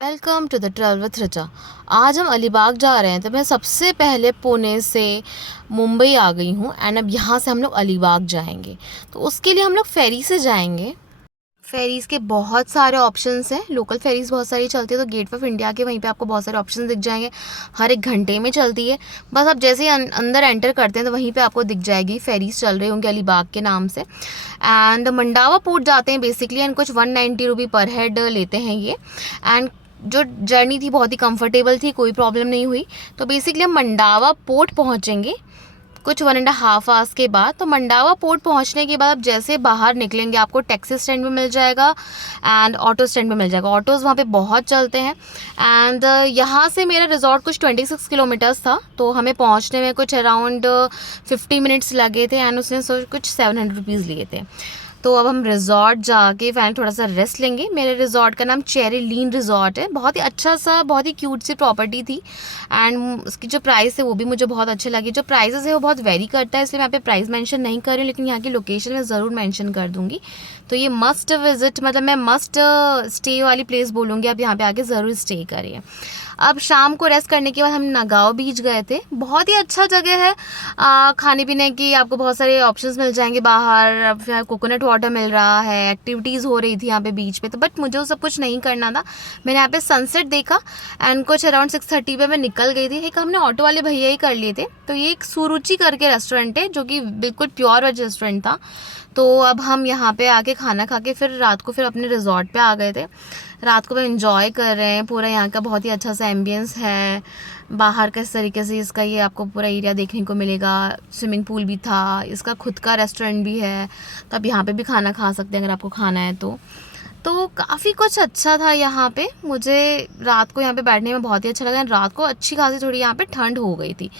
Welcome to the travel with Richa. आज हम अलीबाग जा रहे हैं। तो मैं सबसे पहले पुणे से मुंबई आ गई हूँ एंड अब यहाँ से हम लोग अलीबाग जाएंगे। तो उसके लिए हम लोग फेरी से जाएंगे। फेरीज़ के बहुत सारे ऑप्शंस हैं। लोकल फेरीज़ बहुत सारी चलती है, तो गेट ऑफ इंडिया के वहीं पे आपको बहुत सारे ऑप्शन दिख जाएंगे। हर एक घंटे में चलती है। बस आप जैसे ही अंदर एंटर करते हैं तो वहीं पे आपको दिख जाएगी फेरीज़ चल रही होंगी अलीबाग के नाम से। एंड मंडावा पोर्ट जाते हैं बेसिकली, एंड कुछ 190 रुपये पर हेड लेते हैं ये। एंड जो जर्नी थी बहुत ही कंफर्टेबल थी, कोई प्रॉब्लम नहीं हुई। तो बेसिकली हम मंडावा पोर्ट पहुंचेंगे कुछ 1.5 आवर्स के बाद। तो मंडावा पोर्ट पहुंचने के बाद आप जैसे बाहर निकलेंगे आपको टैक्सी स्टैंड भी मिल जाएगा एंड ऑटो स्टैंड भी मिल जाएगा। ऑटोज़ वहाँ पे बहुत चलते हैं। एंड यहाँ से मेरा रिजॉर्ट कुछ 26 किलोमीटर्स था, तो हमें पहुँचने में कुछ अराउंड 50 मिनट्स लगे थे एंड उसने कुछ 700 रुपीज़ लिए थे। तो अब हम रिजॉर्ट जाके फाइनल थोड़ा सा रेस्ट लेंगे। मेरे रिजॉर्ट का नाम चेरी लीन रिजॉर्ट है। बहुत ही अच्छा सा, बहुत ही क्यूट सी प्रॉपर्टी थी एंड उसकी जो प्राइस है वो भी मुझे बहुत अच्छे लगी। जो प्राइसेस है वो बहुत वेरी करता है, इसलिए मैं यहाँ पे प्राइस मेंशन नहीं कर रही हूँ, लेकिन यहाँ की लोकेशन मैं ज़रूर मेंशन कर दूँगी। तो ये मस्ट विजिट, मतलब मैं मस्ट स्टे वाली प्लेस बोलूँगी, आप यहाँ पे आके ज़रूर स्टे करिए। अब शाम को रेस्ट करने के बाद हम नगाँव बीच गए थे। बहुत ही अच्छा जगह है। खाने पीने की आपको बहुत सारे ऑप्शंस मिल जाएंगे बाहर। फिर कोकोनट वाटर मिल रहा है, एक्टिविटीज़ हो रही थी यहाँ पे बीच पे। तो बट मुझे वो सब कुछ नहीं करना था। मैंने यहाँ पे सनसेट देखा एंड कुछ अराउंड 6:30 पे मैं निकल गई थी। एक हमने ऑटो वाले भैया ही कर लिए थे। तो ये एक सुरुचि करके रेस्टोरेंट है जो कि बिल्कुल प्योर वेज रेस्टोरेंट था। तो अब हम यहाँ पे आके खाना खा के फिर रात को फिर अपने रिजॉर्ट पे आ गए थे। रात को हम इंजॉय कर रहे हैं। पूरा यहाँ का बहुत ही अच्छा सा एम्बियंस है। बाहर किस तरीके से इसका ये आपको पूरा एरिया देखने को मिलेगा। स्विमिंग पूल भी था, इसका खुद का रेस्टोरेंट भी है, तो आप यहाँ पे भी खाना खा सकते हैं अगर आपको खाना है तो काफ़ी कुछ अच्छा था यहाँ पे। मुझे रात को यहाँ पे बैठने में बहुत ही अच्छा लगा। रात को अच्छी खासी थोड़ी यहाँ पे ठंड हो गई थी।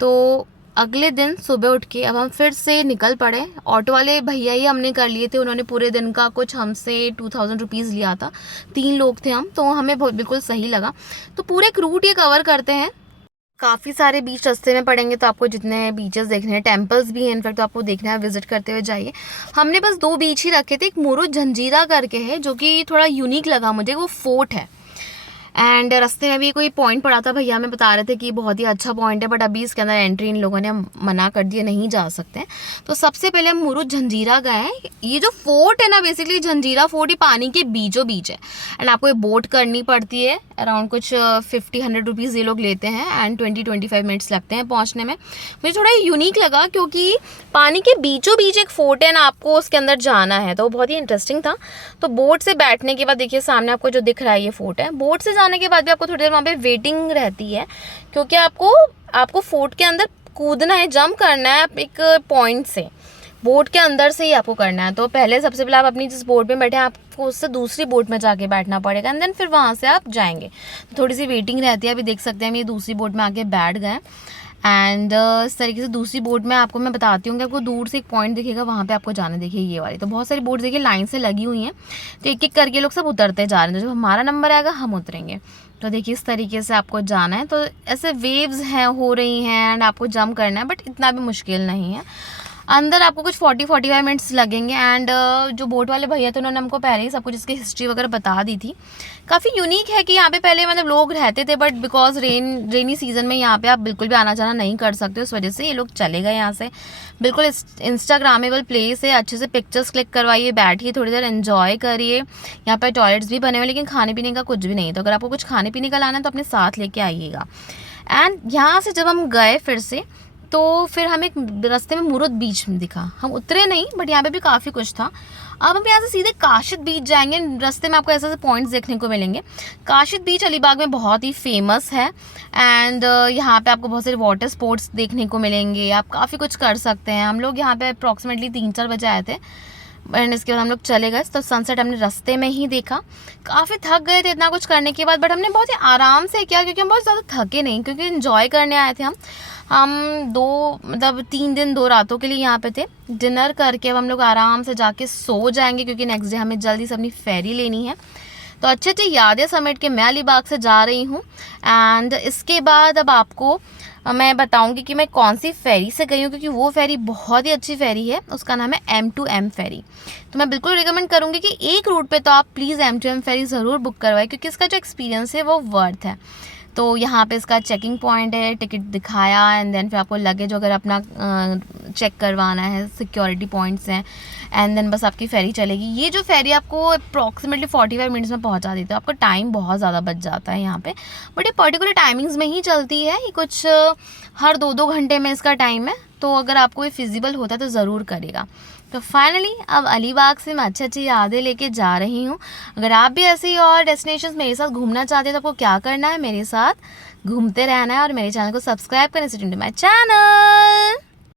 तो अगले दिन सुबह उठ के अब हम फिर से निकल पड़े। ऑटो वाले भैया ही हमने कर लिए थे। उन्होंने पूरे दिन का कुछ हमसे 2000 रुपीज़ लिया था। 3 लोग थे हम, तो हमें बिल्कुल सही लगा। तो पूरे एक रूट ये कवर करते हैं। काफ़ी सारे बीच रास्ते में पड़ेंगे, तो आपको जितने बीचेस देखने हैं, टेम्पल्स भी हैं इनफैक्ट, तो आपको देखना है, विजिट करते हुए जाइए। हमने बस 2 बीच ही रखे थे। एक मुरुड जंजीरा करके है जो कि थोड़ा यूनिक लगा मुझे, वो फोर्ट है। एंड रास्ते में भी कोई पॉइंट पड़ा था, भैया हमें बता रहे थे कि बहुत ही अच्छा पॉइंट है, बट अभी इसके अंदर एंट्री इन लोगों ने मना कर दिया, नहीं जा सकते। तो सबसे पहले हम मुरुड जंजीरा गए हैं। ये जो फोर्ट है ना, बेसिकली जंजीरा फोर्ट ही पानी के बीचों बीच है एंड आपको ये बोट करनी पड़ती है। अराउंड कुछ 50-100 रुपीज़ ये लोग लेते हैं एंड 20-25 मिनट्स लगते हैं पहुँचने में। मुझे थोड़ा यूनिक लगा क्योंकि पानी के बीचों बीच एक फोर्ट है ना, आपको उसके अंदर जाना है, तो वो बहुत ही इंटरेस्टिंग था। तो बोट से बैठने के बाद देखिए सामने आपको जो दिख रहा है ये फोर्ट है। बोट से जाने के बाद भी आपको थोड़ी देर वहाँ पे वेटिंग रहती है, क्योंकि आपको फोर्ट के अंदर कूदना है, जंप करना है एक पॉइंट से। बोट के अंदर से ही आपको करना है। तो पहले सबसे पहले आप अपनी जिस बोट में बैठे हैं आपको उससे दूसरी बोट में जाके बैठना पड़ेगा एंड देन फिर वहाँ से आप जाएंगे। तो थोड़ी सी वेटिंग रहती है। अभी देख सकते हैं हम ये दूसरी बोट में आके बैठ गए एंड इस तरीके से दूसरी बोट में आपको मैं बताती हूँ कि आपको दूर से एक पॉइंट दिखेगा, वहाँ पे आपको जाना। देखिए ये वाली, तो बहुत सारी बोट देखिए लाइन से लगी हुई हैं, तो एक एक करके लोग सब उतरते जा रहे हैं। तो जब हमारा नंबर आएगा हम उतरेंगे। तो देखिए इस तरीके से आपको जाना है। तो ऐसे वेव्स हैं, हो रही हैं एंड आपको जंप करना है, बट इतना भी मुश्किल नहीं है। अंदर आपको कुछ 40-45 मिनट्स लगेंगे एंड जो बोट वाले भैया थे उन्होंने हमको पहले ही सब कुछ इसकी हिस्ट्री वगैरह बता दी थी। काफ़ी यूनिक है कि यहाँ पे पहले मतलब लोग रहते थे, बट बिकॉज रेनी सीजन में यहाँ पे आप बिल्कुल भी आना जाना नहीं कर सकते, उस वजह से ये लोग चले गए यहाँ से। बिल्कुल इंस्टाग्रामेबल प्लेस है, अच्छे से पिक्चर्स क्लिक करवाइए, बैठिए, थोड़ी देर एंजॉय करिए। यहाँ पर टॉयलेट्स भी बने हुए, लेकिन खाने पीने का कुछ भी नहीं। तो अगर आपको कुछ खाने पीने का लाना है तो अपने साथ लेके आइएगा। एंड यहाँ से जब हम गए फिर से, तो फिर हमें एक रास्ते में मुरुड बीच में दिखा। हम उतरे नहीं, बट यहाँ पे भी काफ़ी कुछ था। अब हम यहाँ से सीधे काशिद बीच जाएंगे। रास्ते में आपको ऐसे ऐसे पॉइंट्स देखने को मिलेंगे। काशिद बीच अलीबाग में बहुत ही फेमस है एंड यहाँ पे आपको बहुत सारे वाटर स्पोर्ट्स देखने को मिलेंगे। आप काफ़ी कुछ कर सकते हैं। हम लोग यहाँ पे अप्रॉक्सीमेटली 3-4 बजे आए थे एंड इसके बाद हम लोग चले गए। तो सनसेट हमने रास्ते में ही देखा। काफ़ी थक गए थे इतना कुछ करने के बाद, बट हमने बहुत ही आराम से किया क्योंकि हम बहुत ज़्यादा थके नहीं, क्योंकि इन्जॉय करने आए थे हम 3 दिन 2 रातों के लिए यहाँ पे थे। डिनर करके अब हम लोग आराम से जाके सो जाएंगे, क्योंकि नेक्स्ट डे हमें जल्दी से अपनी फेरी लेनी है। तो अच्छे अच्छे यादें समेट के मैं अलीबाग से जा रही हूँ एंड इसके बाद अब आपको मैं बताऊंगी कि मैं कौन सी फेरी से गई हूँ, क्योंकि वो फेरी बहुत ही अच्छी फेरी है। उसका नाम है M2M फेरी। तो मैं बिल्कुल रिकमेंड करूँगी कि एक रूट पे तो आप प्लीज़ M2M फेरी ज़रूर बुक करवाएं, क्योंकि इसका जो एक्सपीरियंस है वो वर्थ है। तो यहाँ पे इसका चेकिंग पॉइंट है, टिकट दिखाया एंड देन फिर आपको लगेज अगर अपना चेक करवाना है, सिक्योरिटी पॉइंट्स हैं एंड देन बस आपकी फेरी चलेगी। ये जो फेरी आपको अप्रॉक्सीमेटली 45 मिनट्स में पहुँचा देती है, आपका टाइम बहुत ज़्यादा बच जाता है यहाँ पे। बट ये पर्टिकुलर टाइमिंग्स में ही चलती है, ये कुछ हर 2-2 घंटे में इसका टाइम है। तो अगर आपको ये फिजिबल होता है तो ज़रूर करेगा। तो फाइनली अब अलीबाग से मैं अच्छी अच्छी यादें लेके जा रही हूँ। अगर आप भी ऐसी और डेस्टिनेशंस मेरे साथ घूमना चाहते हैं तो आपको क्या करना है, मेरे साथ घूमते रहना है और मेरे चैनल को सब्सक्राइब करना। Stay tuned to my channel.